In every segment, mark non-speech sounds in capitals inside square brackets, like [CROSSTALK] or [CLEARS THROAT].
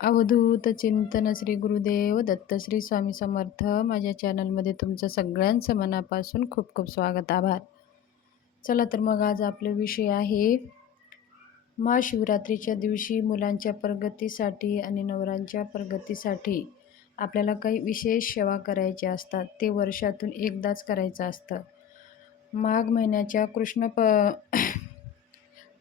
अवधूत चिंतन श्री गुरुदेव दत्त श्री स्वामी समर्थ. माझ्या चॅनलमध्ये तुमचं सगळ्यांचं मनापासून खूप खूप स्वागत आभार. चला तर मग आज आपला विषय आहे महाशिवरात्रीच्या दिवशी मुलांच्या प्रगतीसाठी आणि नवरांच्या प्रगतीसाठी आपल्याला काही विशेष सेवा करायच्या असतात. ते वर्षातून एकदाच करायचं असतं. माघ महिन्याच्या कृष्ण प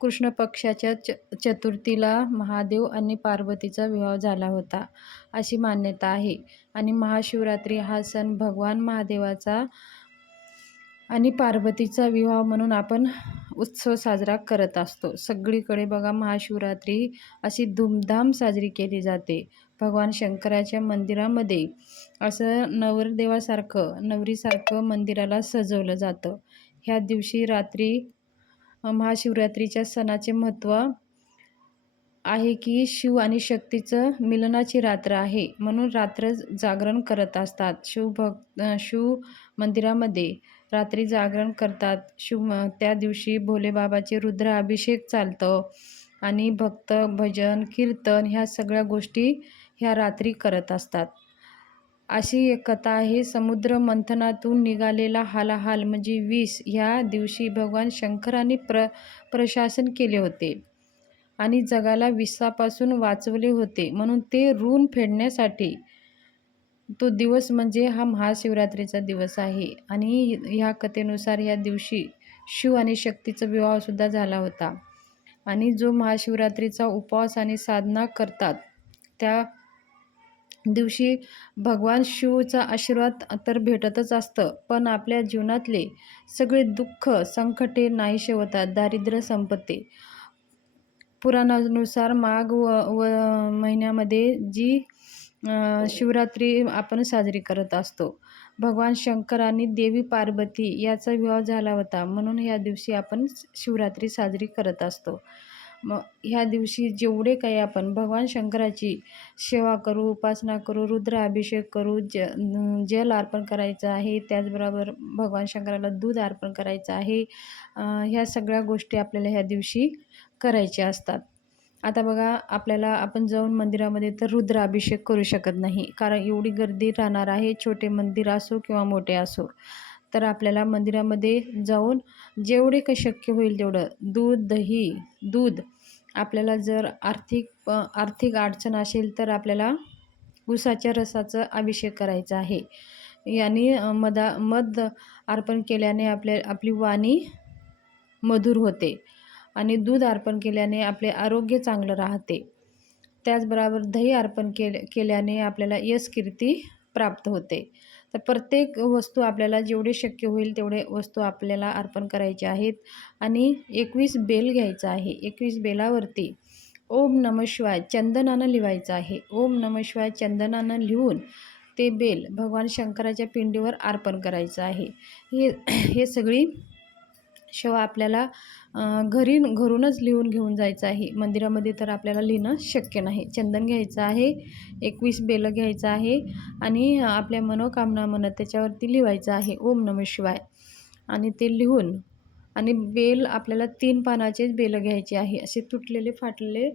कृष्ण पक्षाच्या च चतुर्थीला महादेव आणि पार्वतीचा विवाह झाला होता अशी मान्यता आहे. आणि महाशिवरात्री हा सण भगवान महादेवाचा आणि पार्वतीचा विवाह म्हणून आपण उत्सव साजरा करत असतो. सगळीकडे बघा महाशिवरात्री अशी धूमधाम साजरी केली जाते. भगवान शंकराच्या मंदिरामध्ये असं नवरदेवासारखं नवरीसारखं मंदिराला सजवलं जातं. ह्या दिवशी रात्री महाशिवरात्रीच्या सणाचे महत्त्व आहे की शिव आणि शक्तीचं मिलनाची रात्र आहे. म्हणून रात्र जागरण करत असतात. शिवभक्त शिव मंदिरामध्ये रात्री जागरण करतात. शिव त्या दिवशी भोलेबाबाचे रुद्र अभिषेक चालतं आणि भक्त भजन कीर्तन ह्या सगळ्या गोष्टी ह्या रात्री करत असतात. अशी एक कथा आहे. समुद्र मंथनातून निघालेला हालाहाल म्हणजे विष ह्या दिवशी भगवान शंकराने प्र प्रशासन केले होते आणि जगाला विषापासून वाचवले होते. म्हणून ते ऋण फेडण्यासाठी तो दिवस म्हणजे हा महाशिवरात्रीचा दिवस आहे. आणि ह्या कथेनुसार ह्या दिवशी शिव आणि शक्तीचा विवाहसुद्धा झाला होता. आणि जो महाशिवरात्रीचा उपवास आणि साधना करतात त्या दिवशी भगवान शिवचा आशीर्वाद तर भेटतच असतं पण आपल्या जीवनातले सगळे दुःख संकटे नाहीसे होतात दारिद्र्य संपत्ती पुराणानुसार माघ व व महिन्यामध्ये जी शिवरात्री आपण साजरी करत असतो भगवान शंकर आणि देवी पार्वती याचा विवाह झाला होता म्हणून या दिवशी आपण शिवरात्री साजरी करत असतो. मग ह्या दिवशी जेवढे काही आपण भगवान शंकराची सेवा करू उपासना करू रुद्राभिषेक करू ज जल अर्पण करायचं आहे त्याचबरोबर भगवान शंकराला दूध अर्पण करायचं आहे ह्या सगळ्या गोष्टी आपल्याला ह्या दिवशी करायच्या असतात. आता बघा आपल्याला आपण जाऊन मंदिरामध्ये तर रुद्राभिषेक करू शकत नाही. कारण एवढी गर्दी राहणार आहे छोटे मंदिर असो किंवा मोठे असो. तर आपल्याला मंदिरामध्ये जाऊन जेवढे काही शक्य होईल तेवढं दूध दही दूध आपल्याला जर आर्थिक आर्थिक अडचण असेल तर आपल्याला ऊसाच्या रसाचा अभिषेक करायचा आहे. याने मदा मध अर्पण केल्याने आपल्या आपली वाणी मधुर होते आणि दूध अर्पण केल्याने आपले आरोग्य चांगलं राहते. त्याचबरोबर दही अर्पण केल केल्याने आपल्याला यश कीर्ती प्राप्त होते. तर प्रत्येक वस्तू आपल्याला जेवढे शक्य होईल तेवढे वस्तू आपल्याला अर्पण करायचे आहेत. आणि एकवीस बेल घ्यायचं आहे. एकवीस बेलावरती ओम नम शिवाय चंदनानं लिहायचं आहे. ओम नम शिवाय चंदनानं लिहून ते बेल भगवान शंकराच्या पिंडीवर अर्पण करायचं आहे. हे हे सगळी शिवा आपल्याला घरी घरूनच लिहून घेऊन जायचं आहे. मंदिरामध्ये तर आपल्याला लिहिणं शक्य नाही. चंदन घ्यायचं आहे एकवीस बेलं घ्यायचं आहे आणि आपल्या मनोकामना म्हणत त्याच्यावरती लिहायचं आहे. ओम नम शिवाय. आणि ते लिहून आणि बेल आपल्याला तीन पानाचेच बेलं घ्यायचे आहे. असे तुटलेले फाटलेले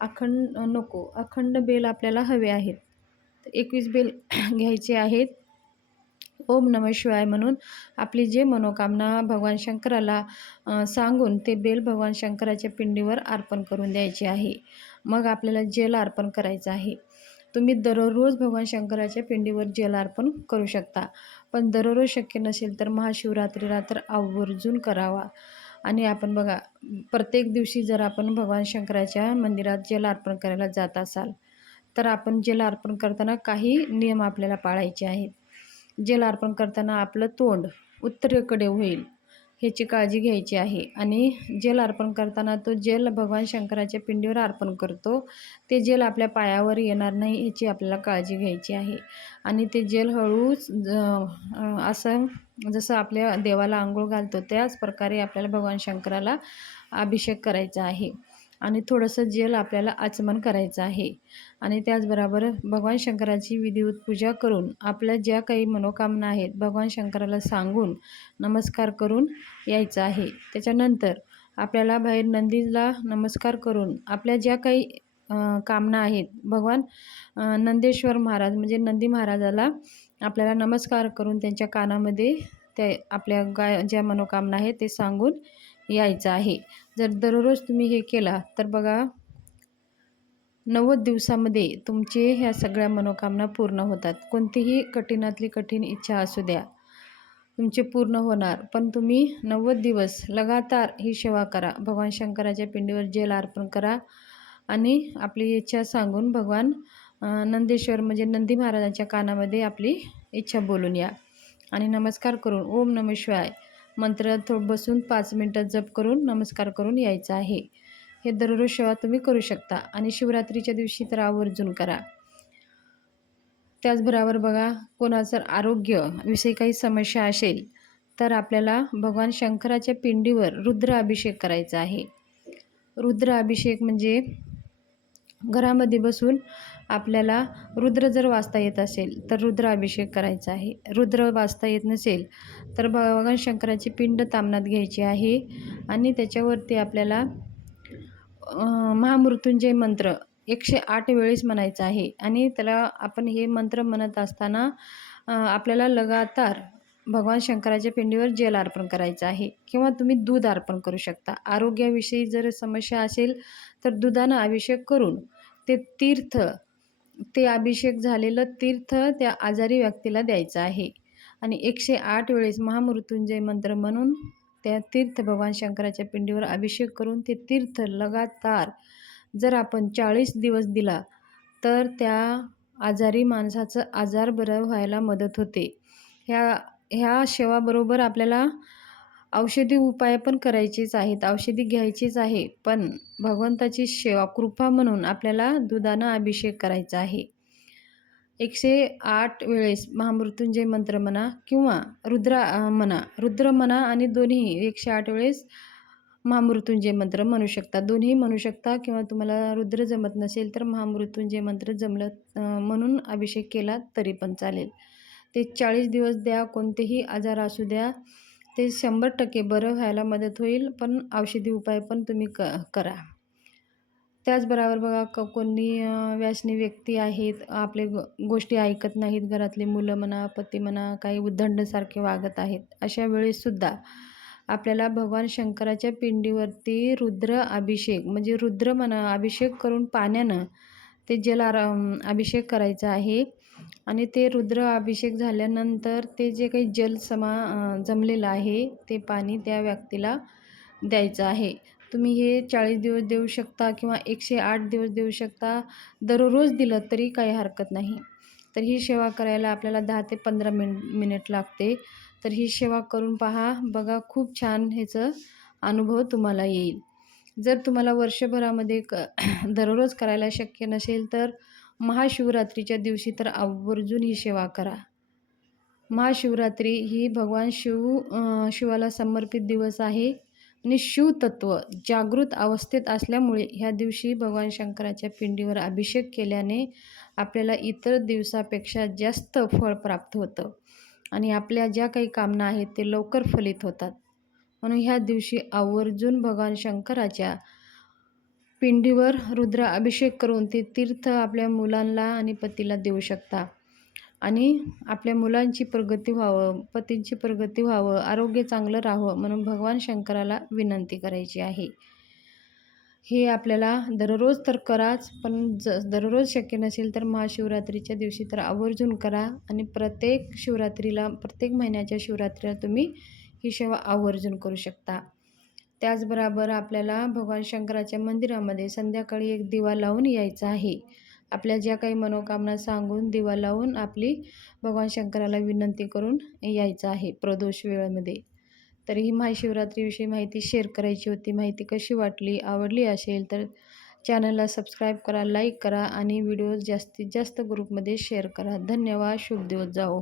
अखंड नको अखंड बेल आपल्याला हवे आहेत. एकवीस बेल [CLEARS THROAT] घ्यायचे आहेत. ओम नम शिवाय म्हणून आपली जे मनोकामना भगवान शंकराला सांगून ते बेल भगवान शंकराच्या पिंडीवर अर्पण करून द्यायचे आहे. मग आपल्याला जेल अर्पण करायचं आहे. तुम्ही दररोज भगवान शंकराच्या पिंडीवर जेल अर्पण करू शकता. पण दररोज शक्य नसेल तर महाशिवरात्रीला तर आवर्जून करावा. आणि आपण बघा प्रत्येक दिवशी जर आपण भगवान शंकराच्या मंदिरात जल अर्पण करायला जात असाल तर आपण जल अर्पण करताना काही नियम आपल्याला पाळायचे आहेत. जेल अर्पण करताना आपलं तोंड उत्तरेकडे होईल ह्याची काळजी घ्यायची आहे. आणि जेल अर्पण करताना तो जेल भगवान शंकराच्या पिंडीवर अर्पण करतो. ते जेल आपल्या पायावर येणार नाही ह्याची आपल्याला काळजी घ्यायची आहे. आणि ते जेल हळूच असं जसं आपल्या देवाला आंघोळ घालतो त्याच प्रकारे आपल्याला भगवान शंकराला अभिषेक करायचा आहे. आणि थोडंसं जेल आपल्याला आचमन करायचं आहे. आणि त्याचबरोबर भगवान शंकराची विधिवत पूजा करून आपल्या ज्या काही मनोकामना आहेत भगवान शंकराला सांगून नमस्कार करून यायचं आहे. त्याच्यानंतर आपल्याला बाहेर नंदीला नमस्कार करून आपल्या ज्या काही कामना आहेत भगवान नंदेश्वर महाराज म्हणजे नंदी महाराजाला आपल्याला नमस्कार करून त्यांच्या कानामध्ये ते आपल्या गाय ज्या मनोकामना आहेत ते सांगून यायचं आहे. जर दररोज तुम्ही हे केला तर बघा नव्वद दिवसामध्ये तुमचे ह्या सगळ्या मनोकामना पूर्ण होतात. कोणतीही कठीणातली कठीण इच्छा असू द्या तुमचे पूर्ण होणार. पण तुम्ही नव्वद दिवस लगातार ही सेवा करा. भगवान शंकराच्या पिंडीवर जेल अर्पण करा आणि आपली इच्छा सांगून भगवान नंदेश्वर म्हणजे नंदी महाराजांच्या कानामध्ये आपली इच्छा बोलून या. आणि नमस्कार करून ओम नम शिवाय. मंत्र थोडं बसून पाच मिनटं जप करून नमस्कार करून यायचं आहे. हे दररोज सेवा तुम्ही करू शकता आणि शिवरात्रीच्या दिवशी तर आवर्जून करा. त्याचबरोबर बघा कोणाचं आरोग्य विषयी काही समस्या असेल तर आपल्याला भगवान शंकराच्या पिंडीवर रुद्र अभिषेक करायचा आहे. रुद्र अभिषेक म्हणजे घरामध्ये बसून आपल्याला रुद्र जर वाचता येत असेल तर रुद्र अभिषेक करायचा आहे. रुद्र वाचता येत नसेल तर भगवान शंकराची पिंड तामनात घ्यायची आहे आणि त्याच्यावरती आपल्याला महामृत्युंजय मंत्र एकशे आठ वेळेस म्हणायचं आहे. आणि त्याला आपण हे मंत्र म्हणत असताना आपल्याला लगातार भगवान शंकराच्या पिंडीवर जेल अर्पण करायचं आहे. किंवा तुम्ही दूध अर्पण करू शकता. आरोग्याविषयी जर समस्या असेल तर दुधानं अभिषेक करून ते तीर्थ ते अभिषेक झालेलं तीर्थ त्या आजारी व्यक्तीला द्यायचं आहे. आणि एकशे आठ वेळेस महामृत्युंजय मंत्र म्हणून त्या तीर्थ भगवान शंकराच्या पिंडीवर अभिषेक करून ते तीर्थ लगातार जर आपण चाळीस दिवस दिला तर त्या आजारी माणसाचं आजार बरं व्हायला मदत होते. ह्या ह्या सेवाबरोबर आपल्याला औषधी उपाय पण करायचेच आहेत औषधी घ्यायचीच आहे. पण भगवंताची सेवा कृपा म्हणून आपल्याला दुधानं अभिषेक करायचा आहे. एकशे आठ वेळेस महामृत्युंजय मंत्र म्हणा किंवा रुद्र म्हणा रुद्र म्हणा आणि दोन्ही एकशे आठ वेळेस महामृत्युंजय मंत्र म्हणू शकता. दोन्ही म्हणू शकता किंवा तुम्हाला रुद्र जमत नसेल तर महामृत्युंजय मंत्र जमलं म्हणून अभिषेक केला तरी पण चालेल. ते चाळीस दिवस द्या कोणतेही आजार असू द्या ते शंभर टक्के बरं व्हायला मदत होईल पण औषधी उपाय पण तुम्ही क करा. त्याचबरोबर बघा क कोणी व्यासनी व्यसनी व्यक्ती आहेत आपले गो गोष्टी ऐकत नाहीत घरातली मुलं म्हणा पती म्हणा काही उद्धंडसारखे वागत आहेत अशा वेळेससुद्धा आपल्याला भगवान शंकराच्या पिंडीवरती रुद्र अभिषेक म्हणजे रुद्र म्हणा अभिषेक करून पाण्यानं ते जल अभिषेक करायचा आहे. आणि ते रुद्र अभिषेक झाल्यानंतर ते जे काही जल समा जमलेलं आहे ते पाणी त्या व्यक्तीला द्यायचं आहे. तुम्ही हे चाळीस दिवस देऊ शकता किंवा एकशे आठ दिवस देऊ शकता. दररोज दिलं तरी काही हरकत नाही. तर ही सेवा करायला आपल्याला दहा ते पंधरा मिन मिनिट लागते. तर ही सेवा करून पहा. बघा खूप छान ह्याचं अनुभव तुम्हाला येईल. जर तुम्हाला वर्षभरामध्ये क [CLEARS THROAT] दररोज करायला शक्य नसेल तर महाशिवरात्रीच्या दिवशी तर आवर्जून ही सेवा करा. महाशिवरात्री ही भगवान शिव शिवाला समर्पित दिवस आहे. आणि शिवतत्व जागृत अवस्थेत असल्यामुळे ह्या दिवशी भगवान शंकराच्या पिंडीवर अभिषेक केल्याने आपल्याला इतर दिवसापेक्षा जास्त फळ प्राप्त होतं. आणि आपल्या ज्या काही कामना आहेत ते लवकर फलित होतात. म्हणून ह्या दिवशी आवर्जून भगवान शंकराच्या पिंडीवर रुद्र अभिषेक करून ते तीर्थ आपल्या मुलांना आणि पतीला देऊ शकता. आणि आपल्या मुलांची प्रगती व्हावं पतींची प्रगती व्हावं आरोग्य चांगलं राहावं म्हणून भगवान शंकराला विनंती करायची आहे. हे आपल्याला दररोज तर कराच पण ज दररोज शक्य नसेल तर महाशिवरात्रीच्या दिवशी तर आवर्जून करा आणि प्रत्येक शिवरात्रीला प्रत्येक महिन्याच्या शिवरात्रीला तुम्ही ही सेवा आवर्जून करू शकता. त्याचबरोबर आपल्याला भगवान शंकराच्या मंदिरामध्ये संध्याकाळी एक दिवा लावून यायचा आहे. आपल्या ज्या काही मनोकामना सांगून दिवा लावून आपली भगवान शंकराला विनंती करून यायचं आहे प्रदोष वेळेमध्ये. तर ही महाशिवरात्रीविषयी माहिती शेअर करायची होती. माहिती कशी वाटली आवडली असेल तर चॅनलला सबस्क्राईब करा लाईक करा आणि व्हिडिओ जास्तीत जास्त ग्रुपमध्ये शेअर करा. धन्यवाद. शुभ दिवस जाओ